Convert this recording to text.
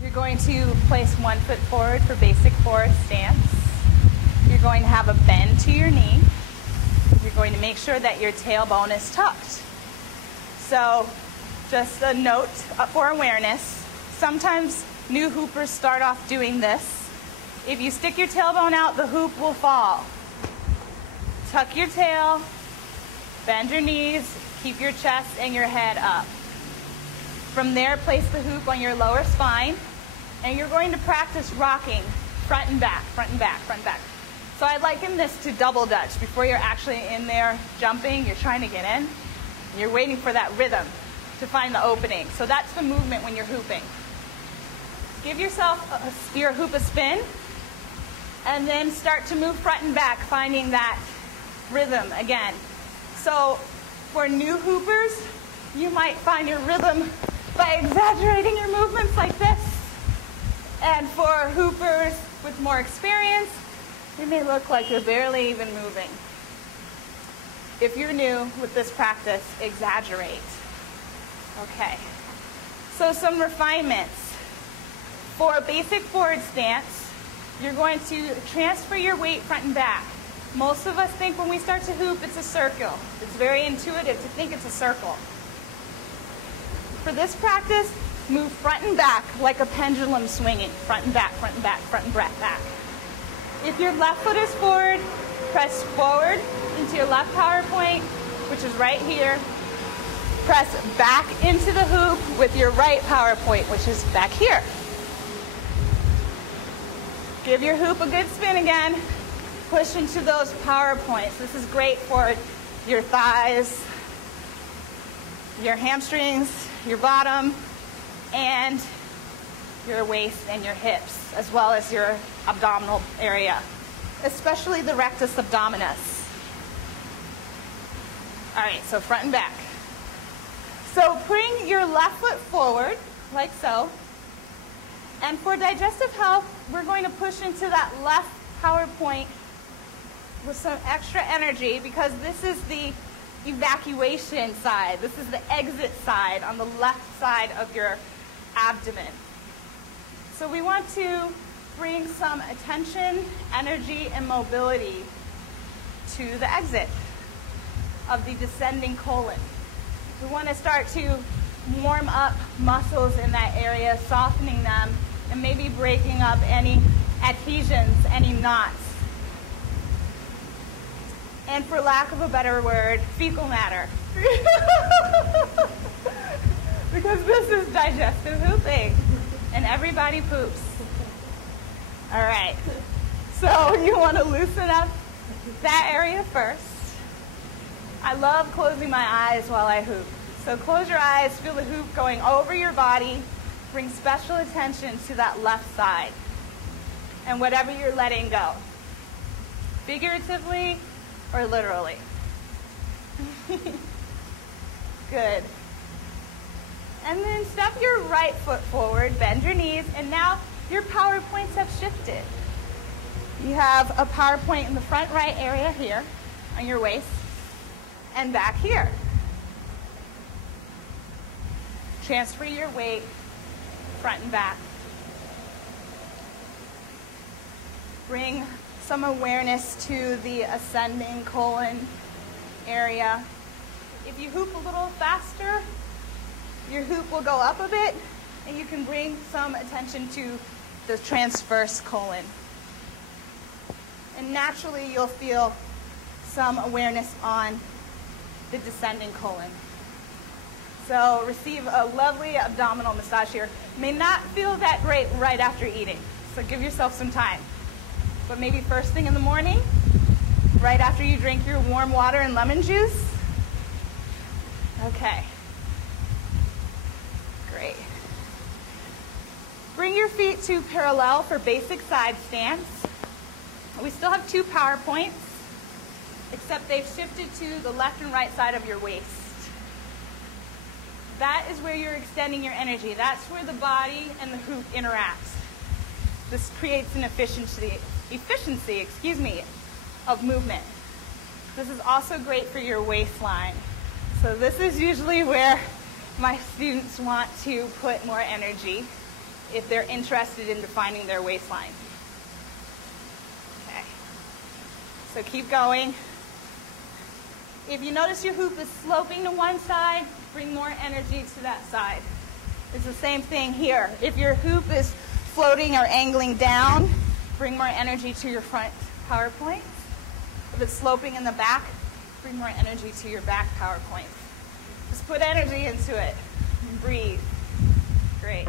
You're going to place one foot forward for basic forward stance. You're going to have a bend to your knee. You're going to make sure that your tailbone is tucked. So just a note for awareness, sometimes new hoopers start off doing this. If you stick your tailbone out, the hoop will fall. Tuck your tail, bend your knees, keep your chest and your head up. From there, place the hoop on your lower spine, and you're going to practice rocking front and back, front and back, front and back. So I liken this to double dutch. Before you're actually in there jumping, you're trying to get in, and you're waiting for that rhythm to find the opening. So that's the movement when you're hooping. Give yourself your hoop a spin, and then start to move front and back, finding that rhythm again. So for new hoopers, you might find your rhythm by exaggerating your movements like this. And for hoopers with more experience, it may look like you're barely even moving. If you're new with this practice, exaggerate. Okay, so some refinements. For a basic forward stance, you're going to transfer your weight front and back. Most of us think when we start to hoop, it's a circle. It's very intuitive to think it's a circle. For this practice, move front and back like a pendulum swinging. Front and back, front and back, front and back. If your left foot is forward, press forward into your left power point, which is right here. Press back into the hoop with your right power point, which is back here. Give your hoop a good spin again. Push into those power points. This is great for your thighs, your hamstrings, your bottom, and your waist and your hips, as well as your abdominal area, especially the rectus abdominis. All right, so front and back. So bring your left foot forward, like so. And for digestive health, we're going to push into that left power point with some extra energy, because this is the evacuation side. This is the exit side on the left side of your abdomen. So we want to bring some attention, energy, and mobility to the exit of the descending colon. We want to start to warm up muscles in that area, softening them, and maybe breaking up any adhesions, any knots. And for lack of a better word, fecal matter. Because this is digestive hooping, and everybody poops. All right, so you want to loosen up that area first. I love closing my eyes while I hoop. So close your eyes, feel the hoop going over your body. Bring special attention to that left side and whatever you're letting go, figuratively or literally. Good. And then step your right foot forward, bend your knees, and now your power points have shifted. You have a power point in the front right area here on your waist and back here. Transfer your weight front and back. Bring some awareness to the ascending colon area. If you hoop a little faster, your hoop will go up a bit, and you can bring some attention to the transverse colon. And naturally, you'll feel some awareness on the descending colon. So receive a lovely abdominal massage here. May not feel that great right after eating, so give yourself some time. But maybe first thing in the morning, right after you drink your warm water and lemon juice. Okay. Great. Bring your feet to parallel for basic side stance. We still have 2 power points, except they've shifted to the left and right side of your waist. That is where you're extending your energy. That's where the body and the hoop interact. This creates an efficiency, of movement. This is also great for your waistline. So this is usually where my students want to put more energy if they're interested in defining their waistline. Okay, so keep going. If you notice your hoop is sloping to one side, bring more energy to that side. It's the same thing here. If your hoop is floating or angling down, bring more energy to your front power points. If it's sloping in the back, bring more energy to your back power points. Just put energy into it and breathe. Great.